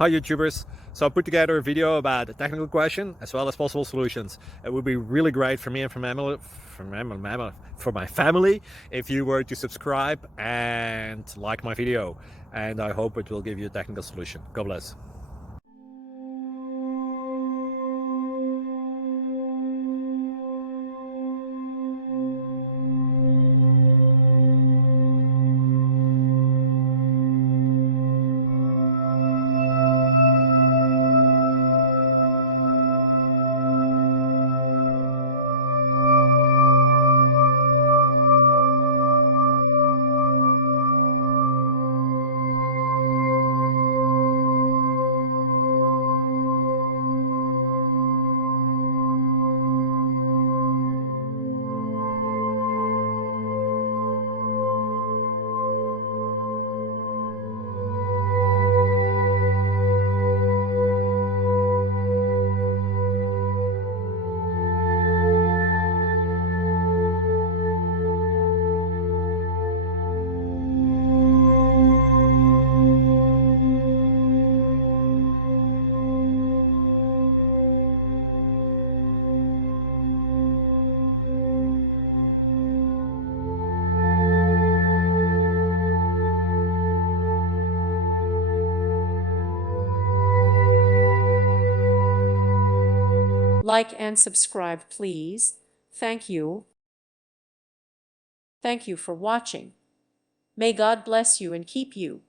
Hi YouTubers! So I put together a video about a technical question as well as possible solutions. It would be really great for me and for my family if you were to subscribe and like my video, and I hope it will give you a technical solution. God bless. Like and subscribe, please. Thank you. Thank you for watching. May God bless you and keep you.